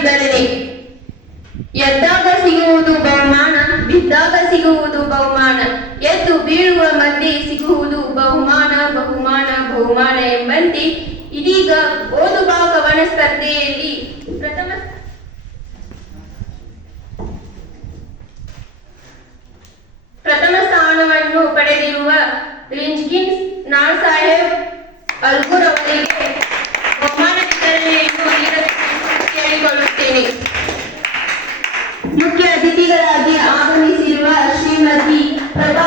ವಿತರಣೆ. ಎದ್ದಾಗ ಸಿಗುವುದು ಬಹುಮಾನ, ಬಿದ್ದಾಗ ಸಿಗುವುದು ಬಹುಮಾನ, ಎದ್ದು ಬೀಳುವ ಮಧ್ಯೆ ಸಿಗುವುದು ಬಹುಮಾನ ಬಹುಮಾನ ಬಹುಮಾನ ಎಂಬಂತೆ ಇದೀಗ ಓದುವ ಕವನ ಸ್ಪರ್ಧೆಯಲ್ಲಿ ಪ್ರಥಮ ಸ್ಥಾನವನ್ನು ಪಡೆದಿರುವ ಲಿಂಚ್ಗಿನ್ ನಾಳ್ಸಾಹೇಬ್ ಅಲ್ಗೂರ್ ಅವರಿಗೆ ಬಹುಮಾನ ವಿತರಣೆಯನ್ನು ಕೇಳಿಕೊಳ್ಳುತ್ತೇನೆ. ಮುಖ್ಯ ಅತಿಥಿಗಳಾಗಿ ಆಗಮಿಸಿರುವ ಶ್ರೀಮತಿ ಪ್ರಭಾ